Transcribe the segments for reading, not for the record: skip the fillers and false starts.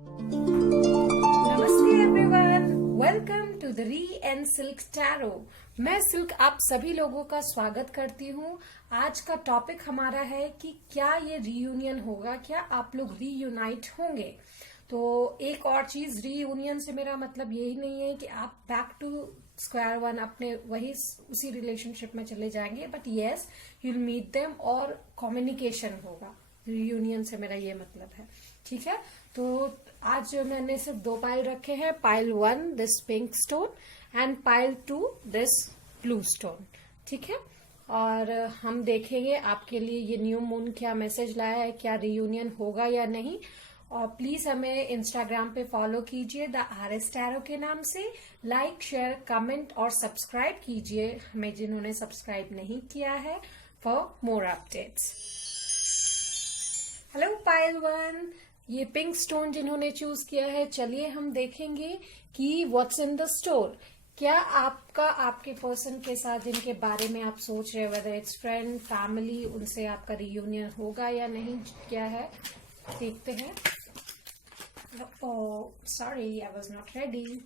नमस्ते everyone, welcome to the री end Silk Tarot. मैं सिल्क आप सभी लोगों का स्वागत करती हूँ। आज का टॉपिक हमारा है कि क्या ये रीयूनियन होगा, क्या आप लोग रीयूनाइट होंगे। तो एक और चीज, रीयूनियन से मेरा मतलब यही नहीं है कि आप बैक टू स्क्वायर वन अपने वही उसी रिलेशनशिप में चले जाएंगे, but yes you will meet them और कम्युनिकेशन होगा। रीयूनियन से मेरा ये मतलब है, ठीक है। तो आज मैंने सिर्फ दो पाइल रखे हैं, pile 1 this pink stone and pile 2 this blue stone, ठीक है। और हम देखेंगे आपके लिए ये न्यू मून क्या मैसेज लाया है, क्या रीयूनियन होगा या नहीं। और प्लीज हमें इंस्टाग्राम पे फॉलो कीजिए द RS टैरो के नाम से। लाइक, शेयर, कमेंट और सब्सक्राइब कीजिए हमें जिन्होंने सब्सक्राइब नहीं किया है, for more updates. Hello pile 1, ये पिंक स्टोन जिन्होंने चूज किया है, चलिए हम देखेंगे कि व्हाट्स इन द स्टोर। क्या आपका आपके पर्सन के साथ जिनके बारे में आप सोच रहे हैं, वेदर इट्स फ्रेंड, फैमिली, उनसे आपका रियूनियन होगा या नहीं, क्या है देखते हैं। Oh sorry, I was not ready.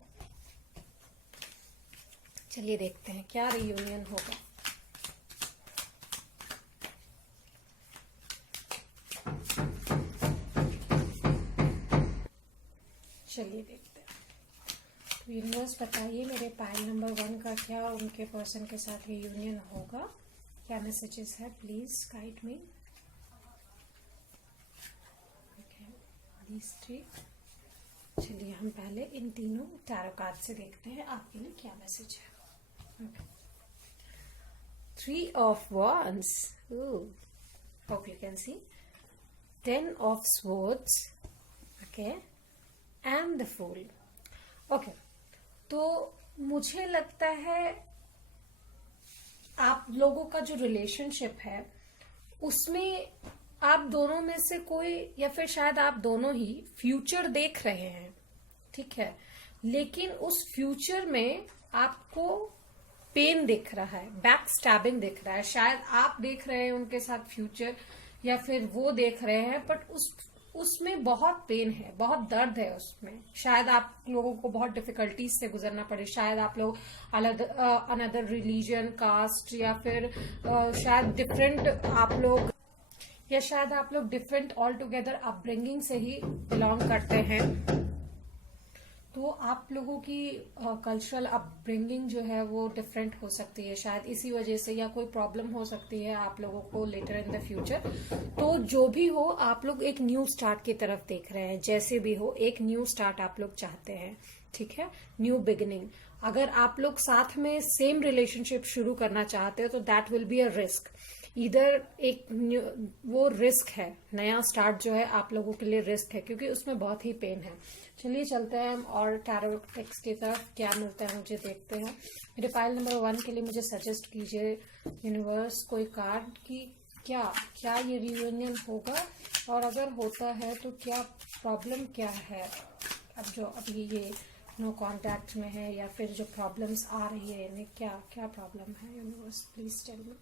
चलिए देखते हैं क्या रियूनियन होगा। चलिए देखते हैं। तो यूनिवर्स बताइए मेरे पाइल नंबर 1 का क्या उनके पर्सन के साथ रियूनियन होगा, क्या मैसेजेस है, please guide me. Okay, these 3। चलिए हम पहले इन तीनों टैरो कार्ड से देखते हैं आपके लिए क्या मैसेज है। Okay, 3 of Wands, hope you can see, 10 of Swords, okay, and the Fool। Okay, तो मुझे लगता है आप लोगों का जो रिलेशनशिप है उसमें आप दोनों में से कोई, या फिर शायद आप दोनों ही फ्यूचर देख रहे हैं, ठीक है। लेकिन उस फ्यूचर में आपको पेन दिख रहा है, बैक स्टैबिंग दिख रहा है। शायद आप देख रहे हैं उनके साथ फ्यूचर, या फिर वो देख रहे हैं, बट उसमें बहुत पेन है, बहुत दर्द है उसमें। शायद आप लोगों को बहुत डिफिकल्टीज से गुजरना पड़े। शायद आप लोग अलग अनदर रिलीजन, कास्ट, या फिर शायद डिफरेंट आप लोग, या शायद आप लोग डिफरेंट ऑल टुगेदर अपब्रिंगिंग से ही बिलोंग करते हैं। तो आप लोगों की कल्चरल अपब्रिंगिंग जो है वो डिफरेंट हो सकती है, शायद इसी वजह से, या कोई प्रॉब्लम हो सकती है आप लोगों को लेटर इन द फ्यूचर। तो जो भी हो, आप लोग एक न्यू स्टार्ट की तरफ देख रहे हैं। जैसे भी हो, एक न्यू स्टार्ट आप लोग चाहते हैं, ठीक है, न्यू बिगिनिंग। अगर आप लोग साथ में सेम रिलेशनशिप शुरू करना चाहते हो तो that will be a risk. इधर एक वो रिस्क है, नया स्टार्ट जो है आप लोगों के लिए रिस्क है, क्योंकि उसमें बहुत ही पेन है। चलिए चलते हैं हम और टैरो टेक्स की तरफ, क्या मिलता है मुझे देखते हैं। मेरे पाइल नंबर 1 के लिए मुझे सजेस्ट कीजिए यूनिवर्स कोई कार्ड की, क्या क्या ये रियूनियन होगा, और अगर होता है तो क्या प्रॉब्लम क्या है। अब जो अभी ये नो कॉन्टैक्ट में है, या फिर जो प्रॉब्लम्स आ रही है इन्हें, क्या क्या प्रॉब्लम है universe, please tell me.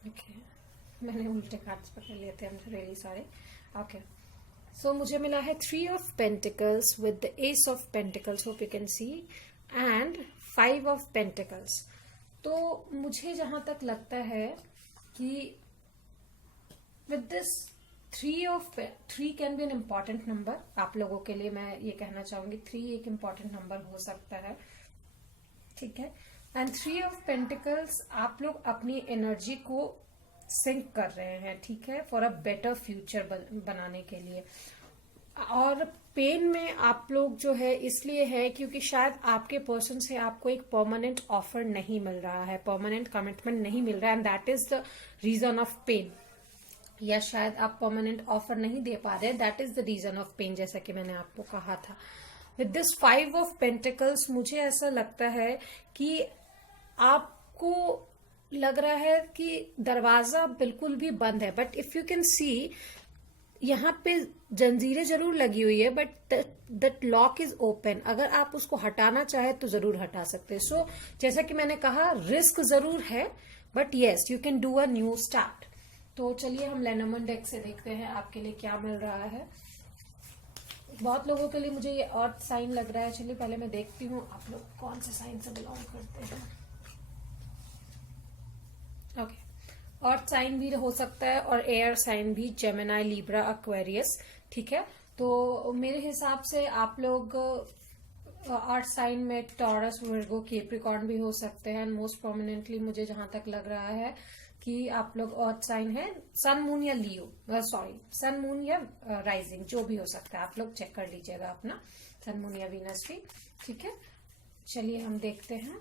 Okay, मैंने उल्टे कार्ड्स पकड़ लिए थे, I am really sorry. Okay, so मुझे मिला है 3 of Pentacles with the Ace of Pentacles, hope you can see, and 5 of Pentacles। तो मुझे जहां तक लगता है कि with this 3 can be an important number आप लोगों के लिए। मैं ये कहना चाहूंगी 3 एक इम्पॉर्टेंट नंबर हो सकता है, ठीक है। एंड 3 of Pentacles, आप लोग अपनी एनर्जी को सिंक कर रहे हैं, ठीक है, फॉर अ बेटर फ्यूचर बनाने के लिए। और पेन में आप लोग जो है इसलिए है क्योंकि शायद आपके पर्सन से आपको एक परमानेंट ऑफर नहीं मिल रहा है, परमानेंट कमिटमेंट नहीं मिल रहा है, and that is the reason of pain. या शायद आप परमानेंट ऑफर नहीं दे पा रहे, that is the reason of pain, जैसा कि मैंने आपको कहा था। विद दिस 5 of Pentacles मुझे ऐसा लगता है कि आपको लग रहा है कि दरवाजा बिल्कुल भी बंद है, but if you can see यहाँ पे जंजीरें जरूर लगी हुई है, but that lock is open. अगर आप उसको हटाना चाहे तो जरूर हटा सकते हैं। सो जैसा कि मैंने कहा, रिस्क जरूर है, but yes you can do a new start. तो चलिए हम लेनोमन डेक से देखते हैं आपके लिए क्या मिल रहा है। बहुत लोगों के लिए मुझे ये अर्थ साइन लग रहा है। चलिए पहले मैं देखती हूँ आप लोग कौन से साइन से बिलोंग करते हैं। ओके, अर्थ साइन भी हो सकता है और एयर साइन भी, जेमिनी, लिब्रा, एक्वेरियस। ठीक है, तो मेरे हिसाब से आप लोग अर्थ साइन में टॉरस, वर्गो, कैप्रिकॉर्न भी हो सकते हैं। मोस्ट प्रोमिनेंटली मुझे जहां तक लग रहा है कि आप लोग अर्थ साइन है, सन मून या लियो, सॉरी सन मून या राइजिंग, जो भी हो सकता है। आप लोग चेक कर लीजिएगा अपना सन मून या वीनस भी। ठीक है, चलिए हम देखते हैं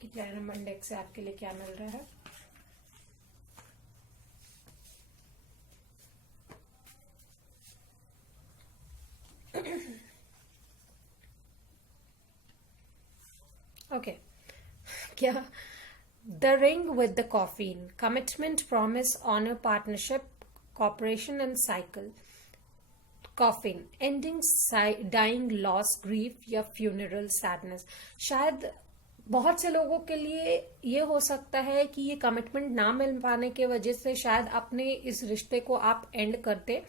कि लेनोमन डेक से आपके लिए क्या मिल रहा है। ओके, क्या the ring with the coffin, commitment, promise, honour, partnership, cooperation and cycle. Coffin, ending, dying, loss, grief या फ्यूनरल, सैडनेस। शायद बहुत से लोगों के लिए ये हो सकता है कि ये कमिटमेंट ना मिल पाने की वजह से शायद अपने इस रिश्ते को आप एंड करते।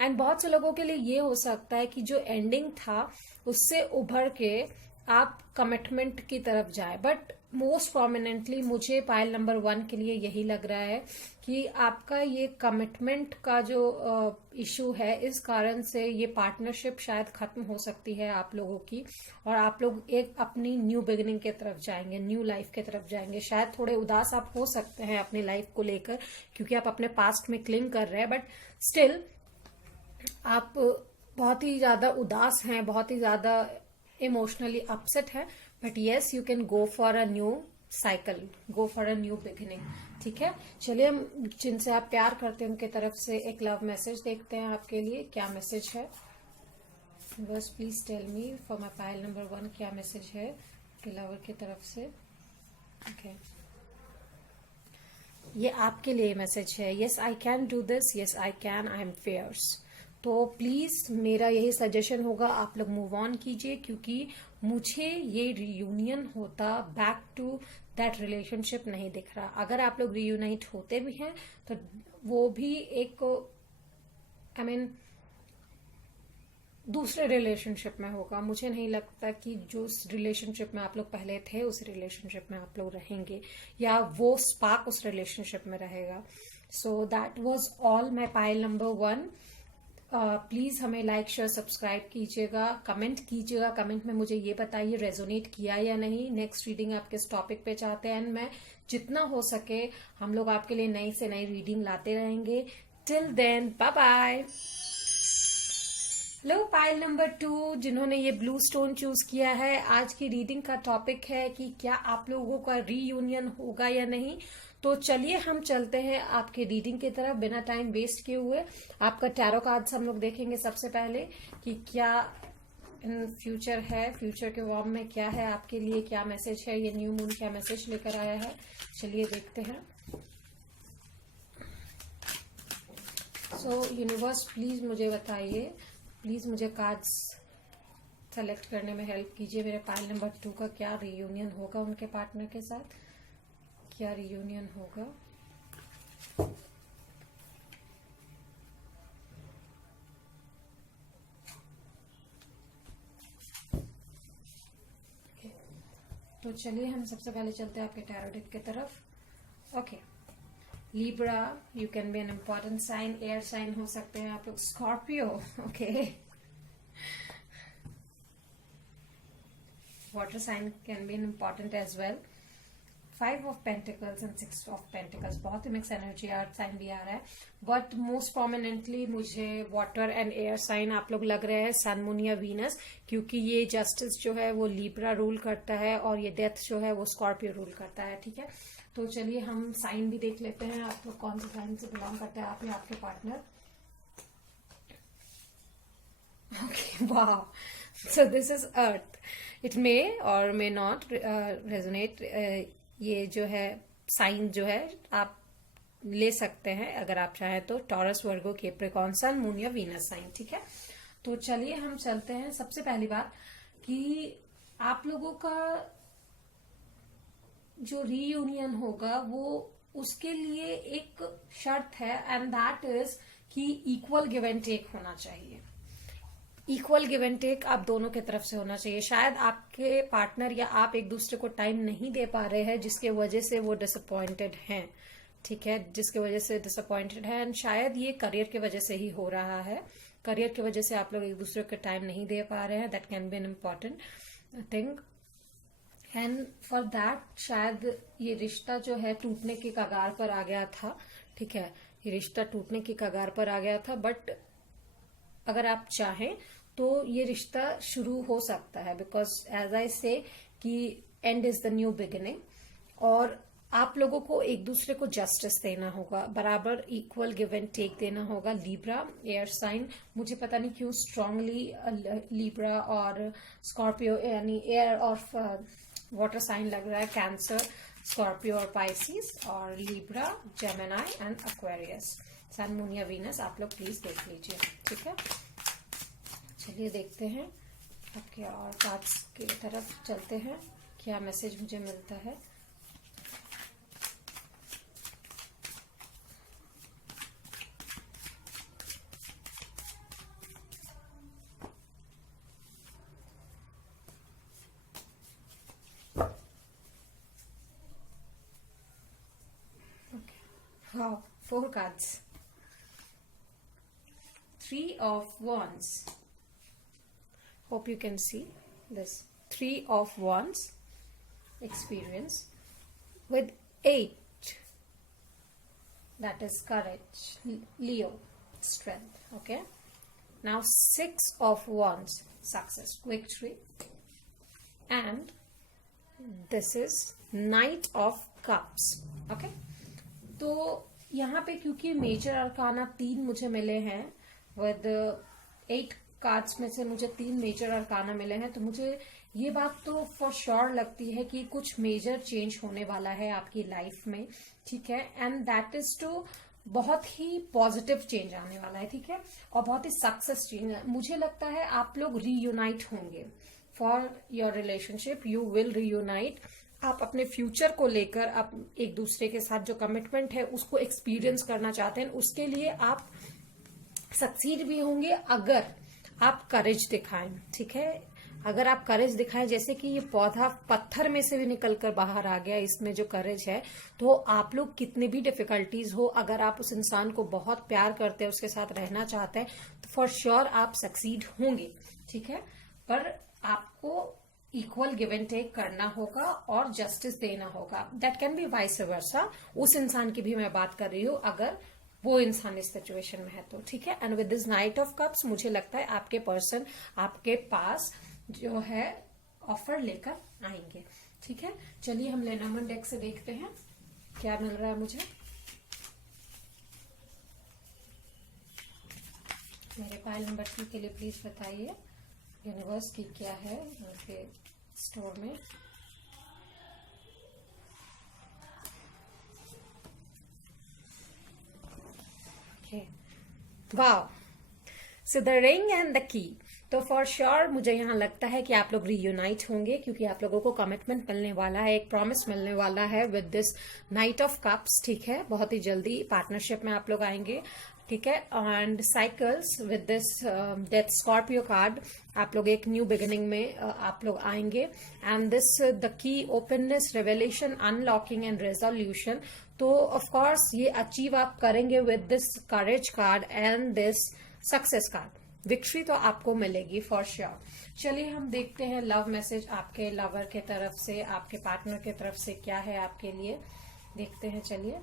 एंड बहुत से लोगों के लिए ये हो सकता है कि जो एंडिंग था उससे उभर के आप कमिटमेंट की तरफ जाए। बट मोस्ट प्रोमिनेंटली मुझे पाइल नंबर 1 के लिए यही लग रहा है कि आपका ये कमिटमेंट का जो इशू है, इस कारण से ये पार्टनरशिप शायद खत्म हो सकती है आप लोगों की, और आप लोग एक अपनी न्यू बिगिनिंग की तरफ जाएंगे, न्यू लाइफ की तरफ जाएंगे। शायद थोड़े उदास आप हो सकते हैं अपनी लाइफ को लेकर, क्योंकि आप अपने पास्ट में क्लिंग कर रहे हैं, बट स्टिल आप बहुत ही ज्यादा उदास हैं, बहुत ही ज्यादा इमोशनली अपसेट है। But yes, you can go for a new cycle, go for a new beginning. ठीक है, चलिए हम जिनसे आप प्यार करते हैं उनके तरफ से एक लव मैसेज देखते हैं आपके लिए। क्या मैसेज है? बस please tell me for my pile number 1 क्या मैसेज है कि लवर की तरफ से। ओके, ये आपके लिए मैसेज है। Yes I can do this, yes I can, I am fierce. तो प्लीज मेरा यही सजेशन होगा, आप लोग मूव ऑन कीजिए, क्योंकि मुझे ये रियूनियन होता बैक टू दैट रिलेशनशिप नहीं दिख रहा। अगर आप लोग रियूनाइट होते भी हैं तो वो भी एक आई मीन दूसरे रिलेशनशिप में होगा। मुझे नहीं लगता कि जो रिलेशनशिप में आप लोग पहले थे उस रिलेशनशिप में आप लोग रहेंगे, या वो स्पार्क उस रिलेशनशिप में रहेगा। So that was all my pile number 1। Please हमें लाइक, शेयर, सब्सक्राइब कीजिएगा, कमेंट कीजिएगा। कमेंट में मुझे ये बताइए रेजोनेट किया या नहीं, नेक्स्ट रीडिंग आप किस टॉपिक पे चाहते हैं। एंड मैं जितना हो सके हम लोग आपके लिए नई से नई रीडिंग लाते रहेंगे। Till then, bye bye. Hello pile number 2 जिन्होंने ये ब्लू स्टोन चूज किया है, आज की रीडिंग का टॉपिक है कि क्या आप लोगों का रीयूनियन होगा या नहीं। तो चलिए हम चलते हैं आपके रीडिंग की तरफ बिना टाइम वेस्ट किए हुए। आपका टैरो कार्ड्स हम लोग देखेंगे सबसे पहले कि क्या इन फ्यूचर है, फ्यूचर के वॉर्म में क्या है आपके लिए, क्या मैसेज है, ये न्यू मून क्या मैसेज लेकर आया है। चलिए देखते हैं। सो यूनिवर्स प्लीज मुझे बताइए, प्लीज मुझे कार्ड्स सेलेक्ट करने में हेल्प कीजिए। मेरे पाइल नंबर 2 का क्या रियूनियन होगा उनके पार्टनर के साथ, क्या रियूनियन होगा। तो चलिए हम सबसे पहले चलते हैं आपके टैरो डेक की तरफ। Okay, Libra, you can be an important sign, air sign हो सकते हैं आप लोग, Scorpio, okay, water sign can be an important as well. 5 of pentacles and 6 of pentacles, बहुत ही मिक्स एनर्जी, अर्थ साइन भी आ रहा है, बट मोस्ट प्रोमिनेंटली मुझे वाटर एंड एयर साइन आप लोग लग रहे हैं, सन, मून या वीनस, क्योंकि ये जस्टिस जो है वो लिब्रा रूल करता है और ये डेथ जो है वो स्कॉर्पियो रूल करता है। ठीक है, तो चलिए हम साइन भी देख लेते हैं, आप लोग कौन से साइन से बिलोंग करते हैं, आप या आपके पार्टनर। ओके, वाह, so this is earth. It may और मे नॉट रेजोनेट, ये जो है साइन जो है आप ले सकते हैं अगर आप चाहें तो, टॉरस, वर्गो, कैप्रिकॉर्न, सन, मून या वीनस साइन। ठीक है, तो चलिए हम चलते हैं। सबसे पहली बात कि आप लोगों का जो रीयूनियन होगा वो उसके लिए एक शर्त है, एंड दैट इज कि इक्वल गिव एंड टेक होना चाहिए। इक्वल गिव एंड टेक आप दोनों की तरफ से होना चाहिए। शायद आपके पार्टनर या आप एक दूसरे को टाइम नहीं दे पा रहे हैं, जिसके वजह से वो डिसअपॉइंटेड हैं। ठीक है, जिसके वजह से डिसअपॉइंटेड है, एंड शायद ये करियर की वजह से ही हो रहा है। करियर की वजह से आप लोग एक दूसरे को टाइम नहीं दे पा रहे हैं। That can be an important thing, and for that शायद ये रिश्ता जो है टूटने की कगार पर आ गया था। ठीक है, ये रिश्ता टूटने की कगार पर आ गया था, बट अगर आप चाहें तो ये रिश्ता शुरू हो सकता है, बिकॉज एज आई से कि and is the new beginning. और आप लोगों को एक दूसरे को जस्टिस देना होगा, बराबर इक्वल गिव एंड टेक देना होगा। लिब्रा एयर साइन, मुझे पता नहीं क्यों स्ट्रांगली लिब्रा और स्कॉर्पियो यानी एयर और वाटर साइन लग रहा है। कैंसर, स्कॉर्पियो और पाइसिस, और Libra, Gemini and Aquarius. Sun, moon या वीनस आप लोग प्लीज देख लीजिए। ठीक है, चलिए देखते हैं आपके और कार्ड्स की तरफ चलते हैं, क्या मैसेज मुझे मिलता है। Wow, 4 cards. 3 of Wands. Hope you can see this. 3 of Wands experience with 8. That is courage. Leo, strength. Okay. Now 6 of Wands, success, victory. And this is Knight of Cups. Okay. तो यहाँ पे क्योंकि major arcana 3 मुझे मिले हैं, with 8 cards में से मुझे 3 मेजर अरकाना मिले हैं, तो मुझे ये बात तो फॉर श्योर लगती है कि कुछ मेजर चेंज होने वाला है आपकी लाइफ में। ठीक है, एंड दैट इज टू बहुत ही पॉजिटिव चेंज आने वाला है। ठीक है, और बहुत ही सक्सेस चेंज। मुझे लगता है आप लोग रीयूनाइट होंगे for your relationship, you will reunite. आप अपने फ्यूचर को लेकर आप एक दूसरे के साथ जो कमिटमेंट है उसको एक्सपीरियंस करना चाहते हैं, उसके लिए आप सक्सीड भी होंगे अगर आप करेज दिखाएं। ठीक है, अगर आप करेज दिखाएं, जैसे कि ये पौधा पत्थर में से भी निकलकर बाहर आ गया, इसमें जो करेज है, तो आप लोग कितने भी डिफिकल्टीज हो, अगर आप उस इंसान को बहुत प्यार करते हैं, उसके साथ रहना चाहते हैं, तो फॉर श्योर आप सक्सीड होंगे। ठीक है, पर आपको इक्वल गिव एंड टेक करना होगा और जस्टिस देना होगा। That can be vice versa, उस इंसान की भी मैं बात कर रही हूँ अगर वो इंसान इस सिचुएशन में है तो। ठीक है, and with this night of cups मुझे लगता है आपके पर्सन आपके पास जो है ऑफर लेकर आएंगे। ठीक है, चलिए हम लेनॉर्मन डेक से देखते हैं क्या मिल रहा है मुझे। मेरे पाइल नंबर 3 के लिए प्लीज बताइए यूनिवर्स की क्या है उनके स्टोर में। Wow, so the ring and the key. तो फॉर श्योर मुझे यहाँ लगता है कि आप लोग रीयूनाइट होंगे, क्योंकि आप लोगों को कमिटमेंट मिलने वाला है, एक प्रॉमिस मिलने वाला है with this night of cups. ठीक है, बहुत ही जल्दी पार्टनरशिप में आप लोग आएंगे। ठीक है, and cycles with this death Scorpio card, आप लोग एक न्यू बिगिनिंग में आप लोग आएंगे। And this the key, openness, revelation, unlocking and resolution. तो ऑफ कोर्स ये अचीव आप करेंगे with this courage card and this success card. Victory तो आपको मिलेगी फॉर श्योर। चलिए हम देखते हैं लव मैसेज आपके लवर के तरफ से, आपके पार्टनर के तरफ से क्या है आपके लिए, देखते हैं। चलिए,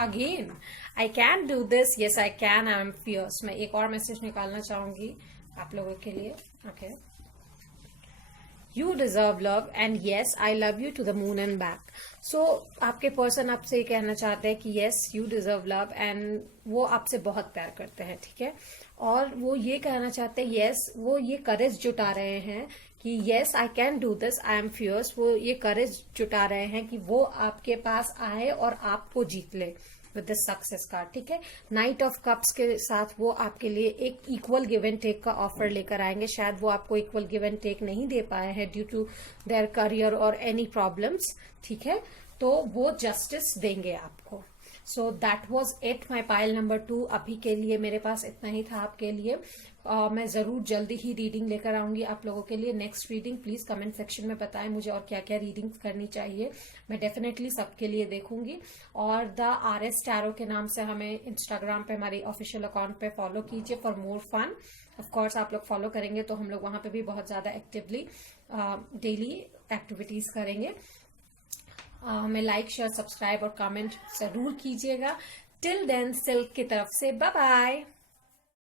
again I can do this, yes I can, I am fierce. मैं एक और मैसेज निकालना चाहूंगी आप लोगों के लिए। Okay, you deserve love and yes I love you to the moon and back. So आपके पर्सन आपसे ये कहना चाहते हैं कि yes you deserve love, and वो आपसे बहुत प्यार करते हैं। ठीक है, और वो ये कहना चाहते हैं येस, वो ये करेज जुटा रहे हैं कि yes I can do this, I am fierce, वो ये करेज जुटा रहे हैं कि वो आपके पास आए और आपको जीत ले विद द सक्सेस कार्ड। ठीक है, नाइट ऑफ कप्स के साथ वो आपके लिए एक इक्वल गिव एंड टेक का ऑफर लेकर आएंगे। शायद वो आपको इक्वल गिव एंड टेक नहीं दे पाए हैं ड्यू टू देयर करियर और एनी प्रॉब्लम्स। ठीक है, तो वो जस्टिस देंगे आपको। So that was it my pile number 2। अभी के लिए मेरे पास इतना ही था आपके लिए। मैं जरूर जल्दी ही रीडिंग लेकर आऊंगी आप लोगों के लिए। Next reading please comment section में बताएं मुझे और क्या क्या रीडिंग्स करनी चाहिए, मैं डेफिनेटली सबके लिए देखूंगी। और द RS टैरो के नाम से हमें इंस्टाग्राम पे हमारी ऑफिशियल अकाउंट पे फॉलो कीजिए for more fun. Of course आप लोग फॉलो करेंगे तो हम लोग वहां पे भी बहुत ज्यादा एक्टिवली डेली एक्टिविटीज करेंगे। हमें लाइक शेयर सब्सक्राइब और कमेंट जरूर कीजिएगा। टिल देन सिल्क की तरफ से बाय बाय।